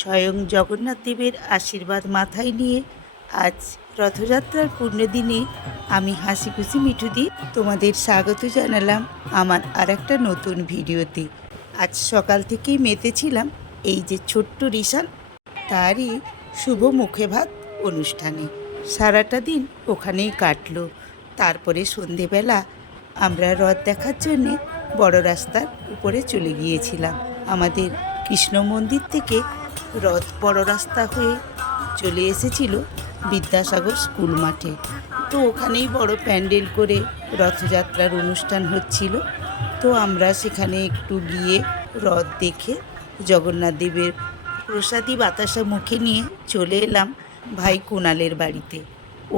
স্বয়ং জগন্নাথ দেবের আশীর্বাদ মাথায় নিয়ে আজ রথযাত্রার পুণ্যদিনে আমি হাসি খুশি মিঠুদি তোমাদের স্বাগত জানালাম আমার আর একটা নতুন ভিডিওতে। আজ সকাল থেকেই মেতেছিলাম এই যে ছোট্ট রিশান, তারই শুভ মুখে ভাত অনুষ্ঠানে সারাটা দিন ওখানেই কাটলো। তারপরে সন্ধেবেলা আমরা রথ দেখার জন্যে বড় রাস্তার উপরে চলে গিয়েছিলাম। আমাদের কৃষ্ণ মন্দির থেকে রথ বড় রাস্তা হয়ে চলে এসেছিল বিদ্যাসাগর স্কুল মাঠে। তো ওখানেই বড় প্যান্ডেল করে রথযাত্রার অনুষ্ঠান হচ্ছিল। তো আমরা সেখানে একটু গিয়ে রথ দেখে জগন্নাথ দেবের প্রসাদী বাতাসা মুখে নিয়ে চলে এলাম ভাই কুণালের বাড়িতে।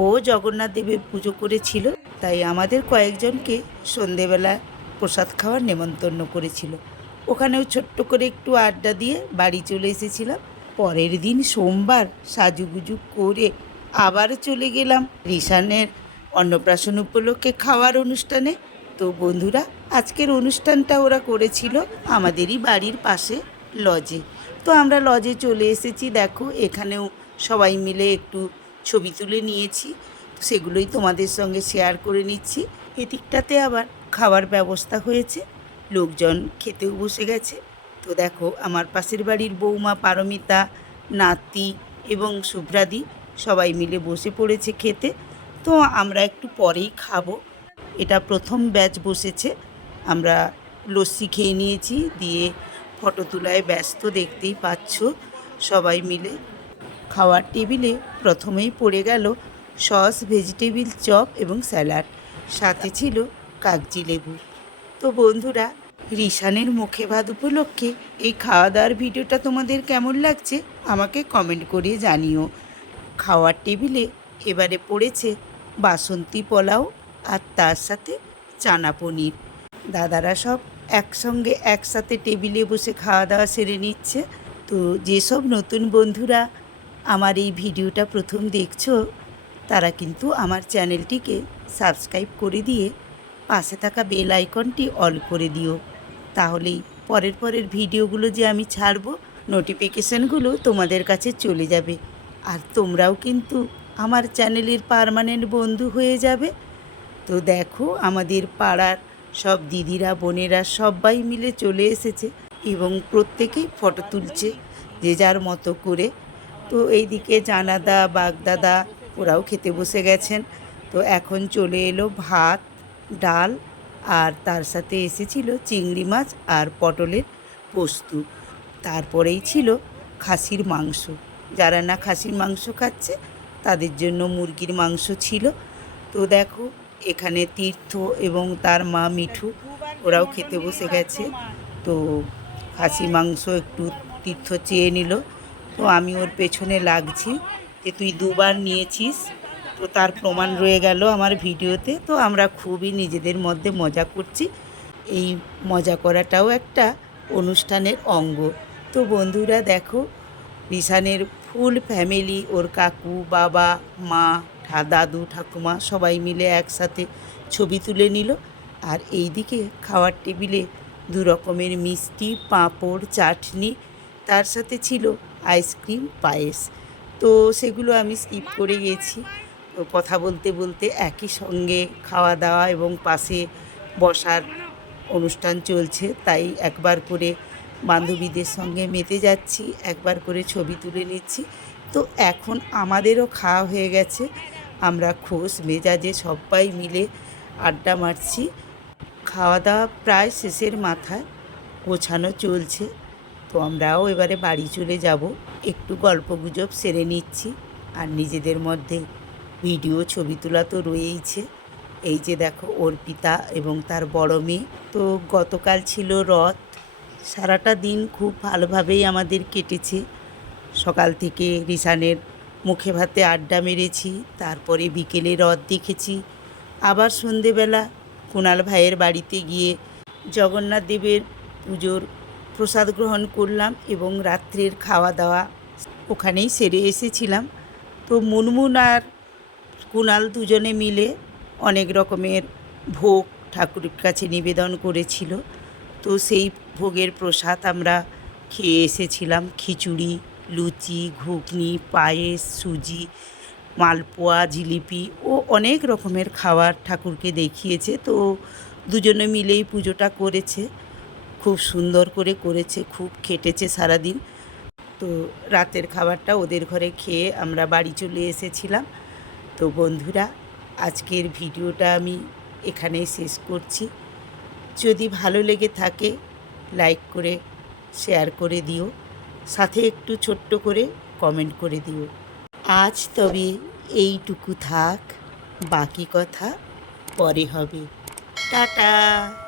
ও জগন্নাথ দেবের পুজো করেছিল, তাই আমাদের কয়েকজনকে সন্ধেবেলা প্রসাদ খাওয়ার নেমন্তন্ন করেছিল। ওখানেও ছোট্ট করে একটু আড্ডা দিয়ে বাড়ি চলে এসেছিলাম। পরের দিন সোমবার সাজুগুজু করে আবার চলে গেলাম রিশানের অন্নপ্রাশন উপলক্ষে খাওয়ার অনুষ্ঠানে। তো বন্ধুরা, আজকের অনুষ্ঠানটা ওরা করেছিল আমাদেরই বাড়ির পাশে লজে। তো আমরা লজে চলে এসেছি। দেখো, এখানেও সবাই মিলে একটু ছবি তুলে নিয়েছি, সেগুলোই তোমাদের সঙ্গে শেয়ার করে নিচ্ছি। এদিকটাতে আবার খাওয়ার ব্যবস্থা হয়েছে, লোকজন খেতেও বসে গেছে। তো দেখো, আমার পাশের বাড়ির বৌমা পারমিতা, নাতি এবং শুভ্রাদি সবাই মিলে বসে পড়েছে খেতে। তো আমরা একটু পরেই খাবো। এটা প্রথম ব্যাচ বসেছে। আমরা লস্যি খেয়ে নিয়েছি, দিয়ে ফটো তোলায় ব্যস্ত, দেখতেই পাচ্ছ। সবাই মিলে খাওয়ার টেবিলে প্রথমেই পড়ে গেল সস, ভেজিটেবিল চপ এবং স্যালাড, সাথে ছিল কাগজি লেবু। তো বন্ধুরা, রিশানের মুখে ভাত উপলক্ষে এই খাওয়া দাওয়ার ভিডিওটা তোমাদের কেমন লাগছে আমাকে কমেন্ট করে জানিও। খাওয়ার টেবিলে এবারে পড়েছে বাসন্তী পোলাও আর তার সাথে চানা পনির। দাদারা সব একসঙ্গে একসাথে টেবিলে বসে খাওয়া দাওয়া সেরে নিচ্ছে। তো যেসব নতুন বন্ধুরা আমার এই ভিডিওটা প্রথম দেখছো, তারা কিন্তু আমার চ্যানেলটিকে সাবস্ক্রাইব করে দিয়ে পাশে থাকা বেল আইকনটি অল করে দিও। তাহলেই পরের ভিডিওগুলো যে আমি ছাড়বো, নোটিফিকেশানগুলো তোমাদের কাছে চলে যাবে। আর তোমরাও কিন্তু আমার চ্যানেলের পার্মানেন্ট বন্ধু হয়ে যাবে। তো দেখো, আমাদের পাড়ার সব দিদিরা, বোনেরা সবাই মিলে চলে এসেছে এবং প্রত্যেকেই ফটো তুলছে যে যার মতো করে। তো এইদিকে জানাদা, বাগদাদা ওরাও খেতে বসে গেছেন। তো এখন চলে এলো ভাত, ডাল, আর তার সাথে এসেছিল চিংড়ি মাছ আর পটলের পোস্ত। তারপরেই ছিল খাসির মাংস। যারা না খাসির মাংস খাচ্ছে তাদের জন্য মুরগির মাংস ছিল। তো দেখো, এখানে তীর্থ এবং তার মা মিঠু ওরাও খেতে বসে গেছে। তো খাসি মাংস একটু তীর্থ চেয়ে নিল। তো আমি ওর পেছনে লাগছি যে তুই দুবার নিয়েছিস, তো তার প্রমাণ রয়ে গেল আমার ভিডিওতে। তো আমরা খুবই নিজেদের মধ্যে মজা করছি। এই মজা করাটাও একটা অনুষ্ঠানের অঙ্গ। তো বন্ধুরা দেখো, রিশানের ফুল ফ্যামিলি, ওর কাকু, বাবা, মা, দাদু, ঠাকুমা সবাই মিলে একসাথে ছবি তুলে নিল। আর এই দিকে খাওয়ার টেবিলে 2 রকমের মিষ্টি, পাঁপড়, চাটনি, তার সাথে ছিল আইসক্রিম, পায়েস। তো সেগুলো আমি স্কিপ করে গেছি। তো কথা বলতে বলতে একই সঙ্গে খাওয়া দাওয়া এবং পাশে বসার অনুষ্ঠান চলছে, তাই একবার করে বান্ধবীদের সঙ্গে মেতে যাচ্ছি, একবার করে ছবি তুলে নিচ্ছি। তো এখন আমাদেরও খাওয়া হয়ে গেছে। আমরা খোশ মেজাজে সবাই মিলে আড্ডা মারছি। খাওয়া দাওয়া প্রায় শেষের মাথায়, গোছানো চলছে। তো আমরাও এবারে বাড়ি চলে যাব। একটু গল্পগুজব সেরে নিচ্ছি, আর নিজেদের মধ্যে ভিডিও, ছবি তোলা তো রয়েইছে। এই যে দেখো, অর্পিতা এবং তার বড় মেয়ে। তো গতকাল ছিল রথ। সারাটা দিন খুব ভালোভাবেই আমাদের কেটেছে। সকাল থেকে রিশানের মুখে ভাতে আড্ডা মেরেছি, তারপরে বিকেলে রথ দেখেছি। আবার সন্ধেবেলা কুণাল ভাইয়ের বাড়িতে গিয়ে জগন্নাথ দেবের পুজোর প্রসাদ গ্রহণ করলাম এবং রাত্রের খাওয়া দাওয়া ওখানেই সেরে এসেছিলাম। তো মুনমুন আর কুণাল দুজনে মিলে অনেক রকমের ভোগ ঠাকুরের কাছে নিবেদন করেছিল। তো সেই ভোগের প্রসাদ আমরা খেয়ে এসেছিলাম। খিচুড়ি, লুচি, ঘুগনি, পায়েস, সুজি, মালপোয়া, জিলিপি ও অনেক রকমের খাবার ঠাকুরকে দেখিয়েছে। তো দুজনে মিলেই পুজোটা করেছে, খুব সুন্দর করে করেছে, খুব খেটেছে সারাদিন। তো রাতের খাবারটা ওদের ঘরে খেয়ে আমরা বাড়ি চলে এসেছিলাম। তো বন্ধুরা, আজকের ভিডিওটা আমি এখানেই শেষ করছি। যদি ভালো লেগে থাকে লাইক করে শেয়ার করে দিও, সাথে একটু ছোট্ট করে কমেন্ট করে দিও। আজ তবে এইটুকু থাক, বাকি কথা পরে হবে। টাটা।